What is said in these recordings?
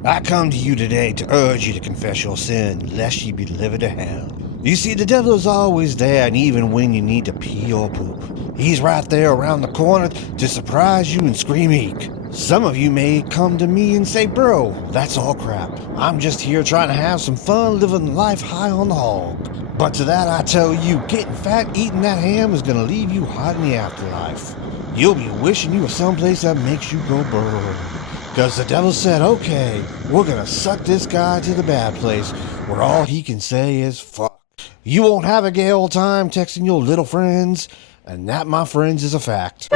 I come to you today to urge you to confess your sin, lest ye be delivered to hell. You see, the devil is always there, and even when you need to pee or poop, he's right there around the corner to surprise you and scream eek. Some of you may come to me and say, bro, that's all crap. I'm just here trying to have some fun living life high on the hog. But to that I tell you, getting fat eating that ham is gonna leave you hot in the afterlife. You'll be wishing you were someplace that makes you go brrr. Cause the devil said, okay, we're gonna suck this guy to the bad place where all he can say is fuck. You won't have a gay old time texting your little friends, and that, my friends, is a fact.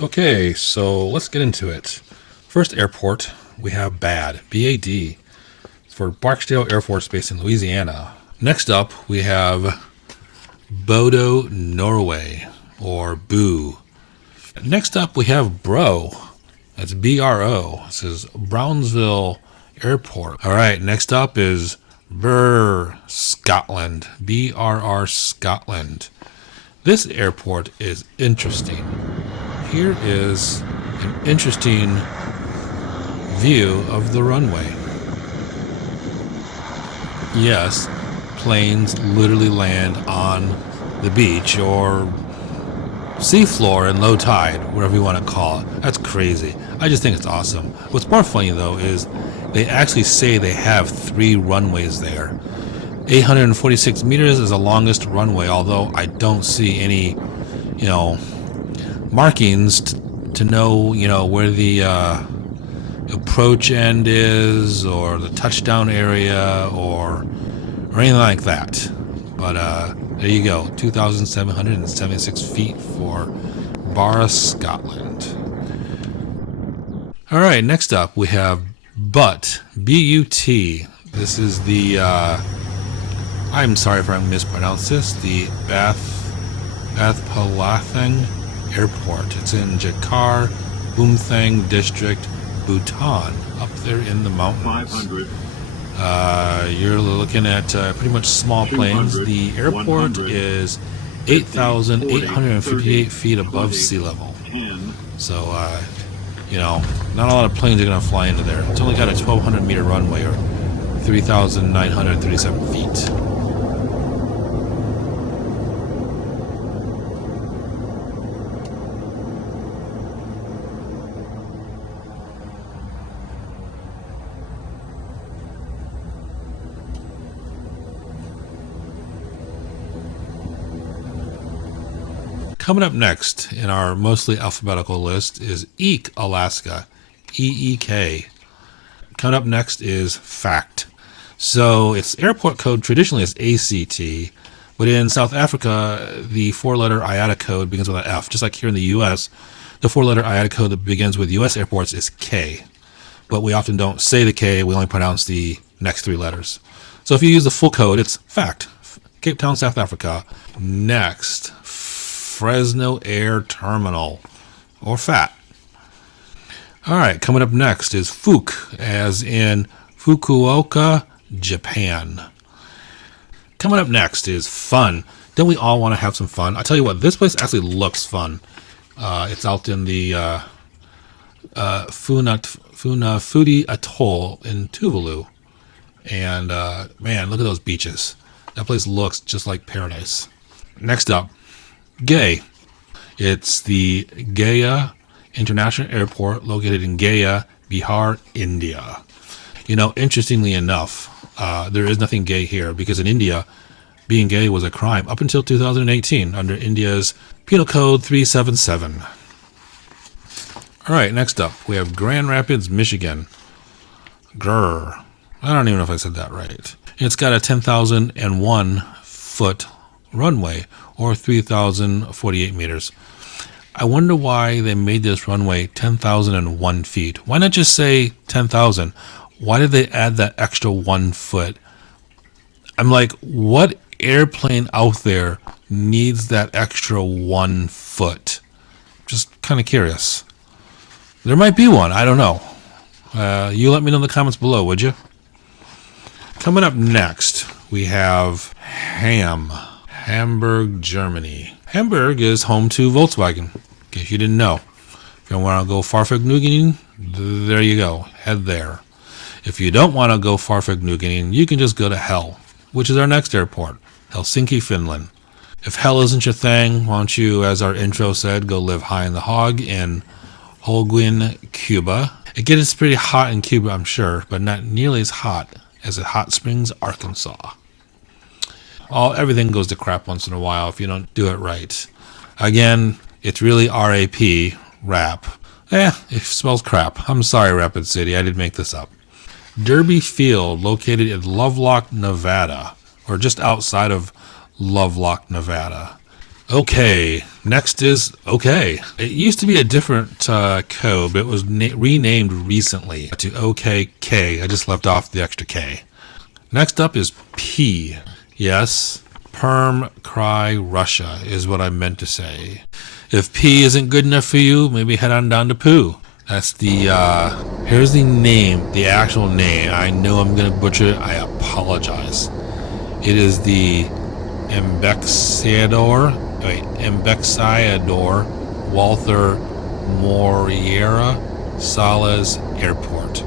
Okay, so let's get into it. First airport, we have BAD, B-A-D, for Barksdale Air Force Base in Louisiana. Next up, we have Bodo, Norway, or Boo. Next up, we have Bro. That's B-R-O. This is Brownsville Airport. All right, next up is Brr, Scotland. B-R-R, Scotland. This airport is interesting. Here is an interesting view of the runway. Yes, planes literally land on the beach or seafloor in low tide, whatever you want to call it. That's crazy. I just think it's awesome. What's more funny though is they actually say they have 3 runways there. 846 meters is the longest runway, although I don't see any, markings to know, where the approach end is or the touchdown area or anything like that. But there you go, 2,776 feet for Barra, Scotland. All right, next up we have Butt, B-U-T. This is the, I'm sorry if I mispronounce this, the Bathpalathang Airport. It's in Jakar, Bumthang District, Bhutan, up there in the mountains. 500. You're looking at pretty much small planes. The airport is 8,858 feet above sea level. 10. So, not a lot of planes are going to fly into there. It's only got a 1,200 meter runway, or 3,937 feet. Coming up next in our mostly alphabetical list is Eek, Alaska, E-E-K. Coming up next is FACT. So its airport code traditionally is ACT, but in South Africa, the 4-letter IATA code begins with an F. Just like here in the U.S., the 4-letter IATA code that begins with U.S. airports is K. But we often don't say the K, we only pronounce the next 3 letters. So if you use the full code, it's FACT, Cape Town, South Africa. Next, Fresno Air Terminal, or FAT. All right, coming up next is Fuk, as in Fukuoka, Japan. Coming up next is Fun. Don't we all want to have some fun? I tell you what, this place actually looks fun. It's out in the Funafuti Atoll in Tuvalu. And man, look at those beaches. That place looks just like paradise. Next up, Gay. It's the Gaya International Airport located in Gaya, Bihar, India. Interestingly enough, there is nothing gay here because in India, being gay was a crime up until 2018 under India's Penal Code 377. All right, next up, we have Grand Rapids, Michigan. Grr. I don't even know if I said that right. It's got a 10,001 foot runway, or 3,048 meters. I wonder why they made this runway 10,001 feet. Why not just say 10,000? Why did they add that extra 1 foot? I'm like, what airplane out there needs that extra 1 foot? Just kind of curious. There might be one. I don't know. You let me know in the comments below, would you? Coming up next, we have Hamburg, Germany. Hamburg is home to Volkswagen, in case you didn't know. If you want to go Farfignugen, there you go. Head there. If you don't want to go Farfignugen, you can just go to Hell, which is our next airport, Helsinki, Finland. If hell isn't your thing, why don't you, as our intro said, go live high in the hog in Holguin, Cuba. It gets pretty hot in Cuba, I'm sure, but not nearly as hot as at Hot Springs, Arkansas. Everything goes to crap once in a while if you don't do it right. Again, it's really RAP, rap. It spells crap. I'm sorry, Rapid City, I did make this up. Derby Field, located in Lovelock, Nevada, or just outside of Lovelock, Nevada. Okay, next is OK. It used to be a different code, but it was renamed recently to OKK. I just left off the extra K. Next up is P. Yes, Perm, Krai, Russia is what I meant to say. If P isn't good enough for you, maybe head on down to Poo. That's the, here's the name, the actual name. I know I'm going to butcher it. I apologize. It is the Embexador Walther Moreira Salles Airport.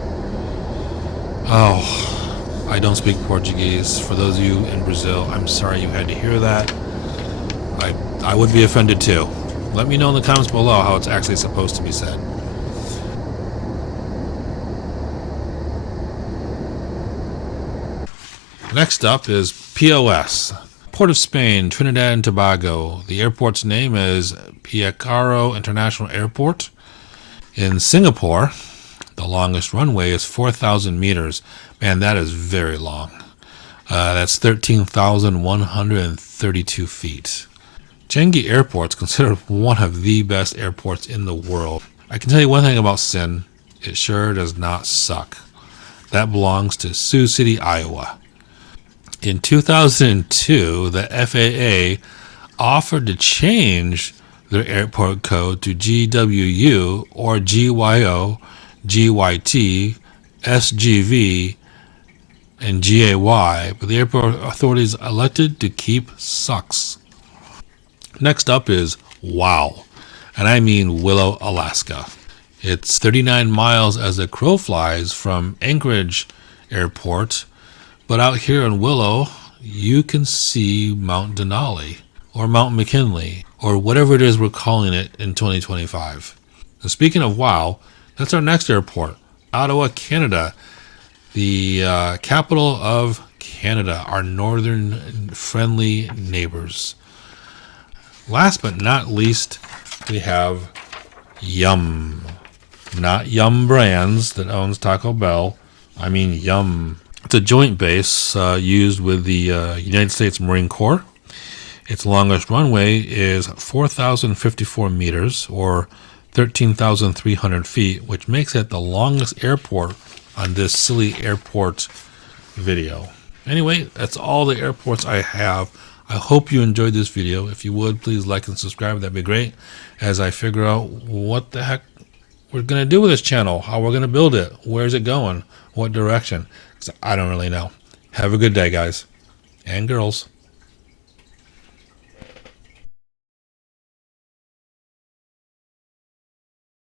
I don't speak Portuguese. For those of you in Brazil, I'm sorry you had to hear that. I would be offended too. Let me know in the comments below how it's actually supposed to be said. Next up is POS. Port of Spain, Trinidad and Tobago. The airport's name is Piacaro International Airport. In Singapore, the longest runway is 4,000 meters. Man, that is very long. That's 13,132 feet. Changi Airport is considered one of the best airports in the world. I can tell you one thing about Sin. It sure does not suck. That belongs to Sioux City, Iowa. In 2002, the FAA offered to change their airport code to GWU or GYO, GYT, SGV, and GAY, but the airport authorities elected to keep sucks. Next up is WOW, and I mean Willow, Alaska. It's 39 miles as a crow flies from Anchorage Airport, but out here in Willow, you can see Mount Denali or Mount McKinley or whatever it is we're calling it in 2025. And speaking of WOW, that's our next airport, Ottowa, Canada, the capital of Canada, our northern friendly neighbors. Last but not least, we have Yum. Not Yum Brands that owns Taco Bell. I mean Yum. It's a joint base used with the United States Marine Corps. Its longest runway is 4,054 meters or 13,300 feet, which makes it the longest airport on this silly airport video. Anyway, that's all the airports I have. I hope you enjoyed this video. If you would, please like and subscribe. That'd be great as I figure out what the heck we're going to do with this channel, how we're going to build it, where's it going, what direction. I don't really know. Have a good day, guys and girls.